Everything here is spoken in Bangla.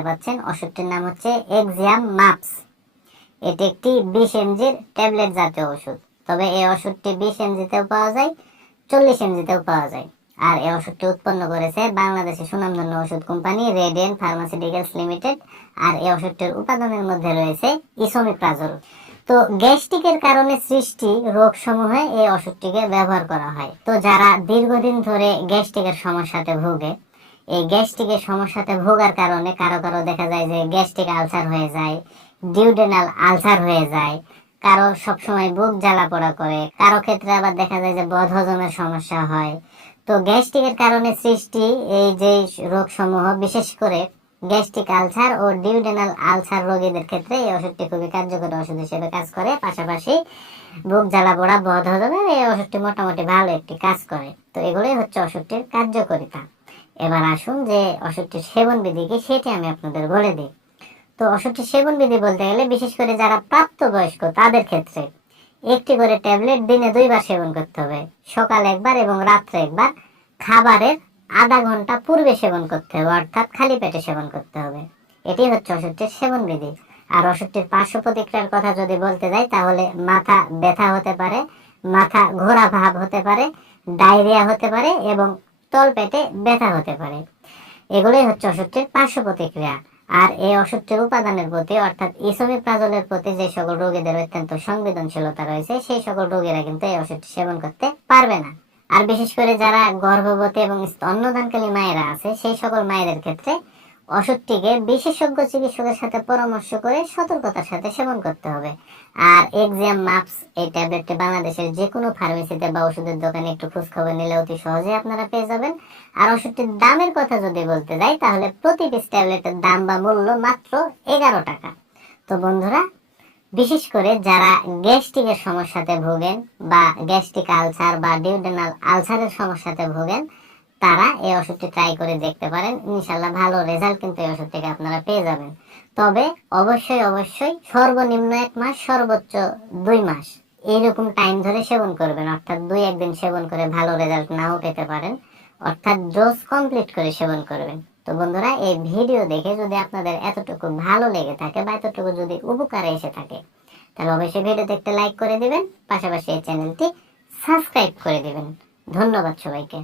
দেখতে পাচ্ছেন ওষুধটির নাম হচ্ছে এক্সিয়াম মাপস। এটি একটি 20 এমজির ট্যাবলেট জাতীয় ওষুধ। তবে এই ওষুধটি 20 এমজিতেও পাওয়া যায়, 40 এমজিতেও পাওয়া যায়। আর এই ওষুধটি উৎপন্ন করেছে বাংলাদেশের সুনামধন্য ওষুধ কোম্পানি রেডিয়েন্ট ফার্মাসিউটিক্যালস লিমিটেড। আর এই ওষুধটির উপাদানের মধ্যে রয়েছে ইসোমিপ্রাজল। তো গ্যাস্ট্রিকের কারণে সৃষ্টি রোগ সমূহে এই ওষুধটিকে ব্যবহার করা হয়। তো যারা দীর্ঘদিন ধরে গ্যাস্ট্রিকের সমস্যাতে ভোগে, এই গ্যাস্ট্রিকের সমস্যাতে ভোগার কারণে কারো কারো দেখা যায় যে গ্যাস্ট্রিক আলসার হয়ে যায়, ডিউডেনাল আলসার হয়ে যায়, কারো সবসময় বুক জ্বালা পোড়া করে, কারো ক্ষেত্রে আবার দেখা যায় যে বদহজমের সমস্যা হয়। তো গ্যাস্ট্রিকের কারণে সৃষ্টি এই যে রোগ সমূহ, বিশেষ করে গ্যাস্ট্রিক আলসার ও ডিউডেনাল আলসার রোগীদের ক্ষেত্রে এই ওষুধটি খুবই কার্যকরী ওষুধ হিসেবে কাজ করে। পাশাপাশি বুক জ্বালা পোড়া, বদহজমে এই ওষুধটি মোটামুটি ভালো একটি কাজ করে। তো এগুলোই হচ্ছে ওষুধটির কার্যকারিতা। এবার আসুন যে ওষুধটির সেবন বিধি কি সেটি আমি আপনাদের বলে দিই। তো ওষুধটির সেবন বিধি বলতে গেলে বিশেষ করে যারা প্রাপ্তবয়স্ক তাদের ক্ষেত্রে একটি করে ট্যাবলেট দিনে 2 বার সেবন করতে হবে। সকালে একবার এবং রাত্রে একবার। খাবারের আধা ঘন্টা পূর্বে সেবন করতে হবে, অর্থাৎ খালি পেটে সেবন করতে হবে। এটি হচ্ছে ওষুধটির সেবন বিধি। আর ওষুধটির পার্শ্ব প্রতিক্রিয়ার কথা যদি বলতে যাই তাহলে মাথা ব্যথা হতে পারে, মাথা ঘোরা ভাব হতে পারে, ডায়রিয়া হতে পারে এবং তলপেটে ব্যথা হতে পারে। এগুলোই হচ্ছে ওষুধটির পার্শ্ব প্রতিক্রিয়া। আর এই ওষুধটির উপাদানের প্রতি অর্থাৎ ইসোমিপ্রাজলের প্রতি যে সকল রোগীদের অত্যন্ত সংবেদনশীলতা রয়েছে সেই সকল রোগীরা কিন্তু এই ওষুধটি সেবন করতে পারবে না। আর বিশেষ করে যারা গর্ভবতী এবং স্তন্যদানকারী মায়েরা আছে সেই সকল মায়েদের ক্ষেত্রে ওষুধটিকে বিশেষজ্ঞ চিকিৎসকের সাথে পরামর্শ করে সতর্কতার সাথে সেবন করতে হবে। আর এক্সিয়াম মাপস এই ট্যাবলেটটি বাংলাদেশের যে কোনো ফার্মেসিতে বা ওষুধের দোকানে একটু খোঁজখবর নিলে অতি সহজে আপনারা পেয়ে যাবেন। আর ওষুধটির দামের কথা যদি বলতে যাই তাহলে প্রতি পিস ট্যাবলেটের দাম বা মূল্য মাত্র 11 টাকা। তো বন্ধুরা, বিশেষ করে যারা গ্যাস্ট্রিকের সমস্যাতে ভোগেন বা গ্যাস্ট্রিক আলসার বা ডিউডেনাল আলসারের সমস্যাতে ভোগেন, তারা এই ওষুধটি ট্রাই করে দেখতে পারেন। ইনশাল্লাহ ভালো রেজাল্ট কিন্তু এই ওষুধ থেকে আপনারা পেয়ে যাবেন। তবে অবশ্যই সর্বনিম্ন 1 মাস, সর্বোচ্চ 2 মাস এইরকম টাইম ধরে সেবন করবেন। অর্থাৎ 2-1 দিন সেবন করে ভালো রেজাল্ট নাও পেতে পারেন, অর্থাৎ ডোজ কমপ্লিট করে সেবন করবেন। তো বন্ধুরা, এই ভিডিও দেখে যদি আপনাদের এতটুকু ভালো লেগে থাকে বা এতটুকু যদি উপকারে এসে থাকে তাহলে অবশ্যই ভিডিও দেখতে লাইক করে দিবেন, পাশাপাশি এই চ্যানেলটি সাবস্ক্রাইব করে দিবেন। ধন্যবাদ সবাইকে।